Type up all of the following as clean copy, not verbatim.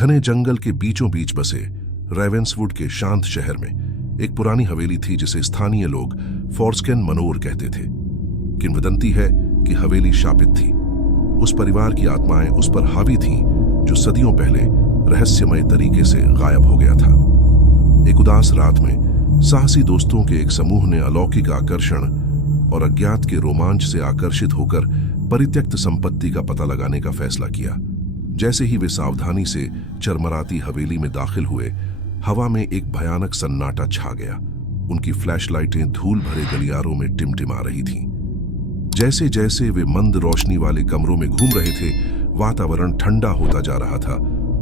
घने जंगल के बीचों बीच बसे रेवेंसवुड के शांत शहर में एक पुरानी हवेली थी जिसे स्थानीय लोग फोर्स्केन मनोर कहते थे। किंवदंती है कि हवेली शापित थी। उस परिवार की आत्माएं उस पर हावी थीं जो सदियों पहले रहस्यमय तरीके से गायब हो गया था। एक उदास रात में साहसी दोस्तों के एक समूह ने अलौकिक आकर्षण और अज्ञात के रोमांच से आकर्षित होकर परित्यक्त संपत्ति का पता लगाने का फैसला किया। जैसे ही वे सावधानी से चरमराती हवेली में दाखिल हुए, हवा में एक भयानक सन्नाटा छा गया। उनकी फ्लैशलाइटें धूल भरे गलियारों में टिमटिमा रही थीं। जैसे जैसे वे मंद रोशनी वाले कमरों में घूम रहे थे, वातावरण ठंडा होता जा रहा था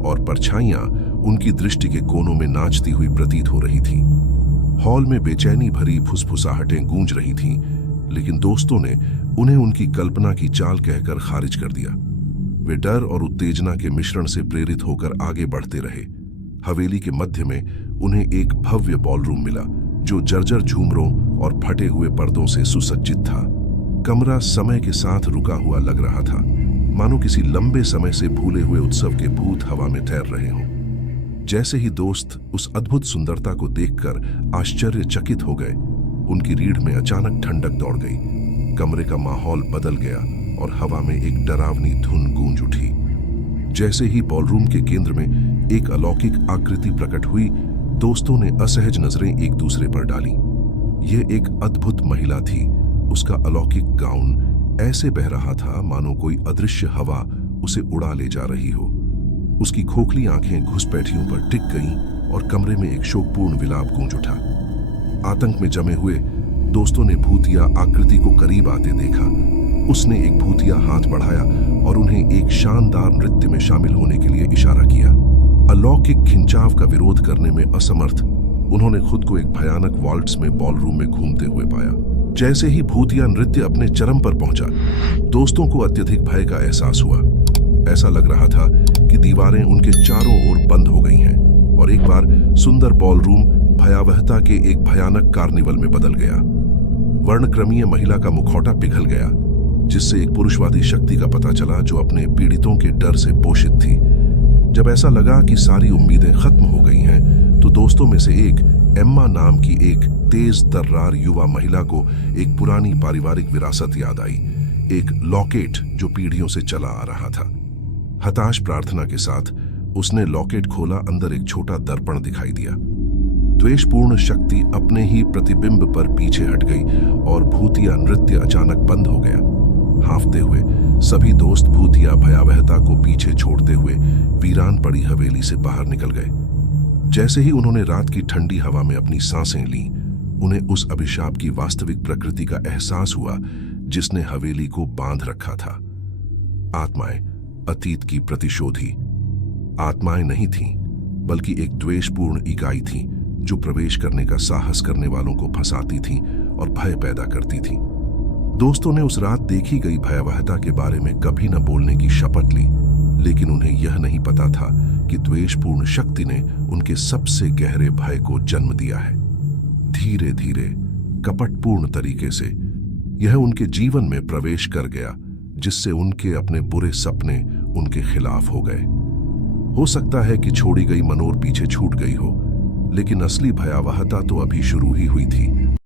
और परछाइयां उनकी दृष्टि के कोनों में नाचती हुई प्रतीत हो रही थीं। हॉल में बेचैनी भरी फुसफुसाहटें गूंज रही थीं, लेकिन दोस्तों ने उन्हें उनकी कल्पना की चाल कहकर खारिज कर दिया। वे डर और उत्तेजना के मिश्रण से प्रेरित होकर आगे बढ़ते रहे। हवेली के मध्य में उन्हें एक भव्य बॉलरूम मिला जो जर्जर झूमरों और फटे हुए पर्दों से सुसज्जित था। कमरा समय के साथ रुका हुआ लग रहा था, मानो किसी लंबे समय से भूले हुए उत्सव के भूत हवा में तैर रहे हों। जैसे ही दोस्त उस अद्भुत सुंदरता को देखकर आश्चर्यचकित हो गए, उनकी रीढ़ में अचानक ठंडक दौड़ गई। कमरे का माहौल बदल गया और हवा में एक डरावनी धुन गूंज उठी। जैसे ही बॉलरूम के केंद्र में एक अलौकिक आकृति प्रकट हुई, दोस्तों ने असहज नजरें एक दूसरे पर डाली। यह एक अद्भुत महिला थी। उसका अलौकिक गाउन ऐसे बह रहा था मानो कोई अदृश्य हवा उसे उड़ा ले जा रही हो। उसकी खोखली आंखें घुसपैठियों पर टिक गईं और कमरे में एक शोकपूर्ण विलाप गूंज उठा। आतंक में जमे हुए दोस्तों ने भूतिया आकृति को करीब आते देखा। उसने एक भूतिया हाथ बढ़ाया और उन्हें एक शानदार नृत्य में शामिल होने के लिए इशारा किया। अलौकिक खिंचाव का विरोध करने में असमर्थ, उन्होंने खुद को एक भयानक वॉल्ट्स में बॉलरूम में घूमते हुए पाया। जैसे ही भूतिया नृत्य अपने चरम पर पहुंचा, दोस्तों को अत्यधिक भय का एहसास हुआ। ऐसा लग रहा था कि दीवारें उनके चारों ओर बंद हो गई हैं और एक बार सुंदर बॉलरूम भयावहता के एक भयानक कार्निवल में बदल गया। वर्णक्रमीय महिला का मुखौटा पिघल गया, जिससे एक पुरुषवादी शक्ति का पता चला जो अपने पीड़ितों के डर से पोषित थी। जब ऐसा लगा कि सारी उम्मीदें खत्म हो गई हैं, तो दोस्तों में से एक एम्मा नाम की एक तेज तर्रार युवा महिला को एक पुरानी पारिवारिक विरासत याद आई, एक लॉकेट जो पीढ़ियों से चला आ रहा था। हताश प्रार्थना के साथ उसने लॉकेट खोला। अंदर एक छोटा दर्पण दिखाई दिया। द्वेषपूर्ण शक्ति अपने ही प्रतिबिंब पर पीछे हट गई और भूतिया नृत्य अचानक बंद हो गया। हांफते हुए सभी दोस्त भूतिया भयावहता को पीछे छोड़ते हुए वीरान पड़ी हवेली से बाहर निकल गए। जैसे ही उन्होंने रात की ठंडी हवा में अपनी सांसें लीं, उन्हें उस अभिशाप की वास्तविक प्रकृति का एहसास हुआ जिसने हवेली को बांध रखा था। आत्माएं अतीत की प्रतिशोधी आत्माएं नहीं थीं, बल्कि एक द्वेषपूर्ण इकाई थी जो प्रवेश करने का साहस करने वालों को फंसाती थी और भय पैदा करती थी। दोस्तों ने उस रात देखी गई भयावहता के बारे में कभी न बोलने की शपथ ली, लेकिन उन्हें यह नहीं पता था कि द्वेषपूर्ण शक्ति ने उनके सबसे गहरे भय को जन्म दिया है। धीरे धीरे कपटपूर्ण तरीके से यह उनके जीवन में प्रवेश कर गया, जिससे उनके अपने बुरे सपने उनके खिलाफ हो गए। हो सकता है कि छोड़ी गई मनोर पीछे छूट गई हो, लेकिन असली भयावहता तो अभी शुरू ही हुई थी।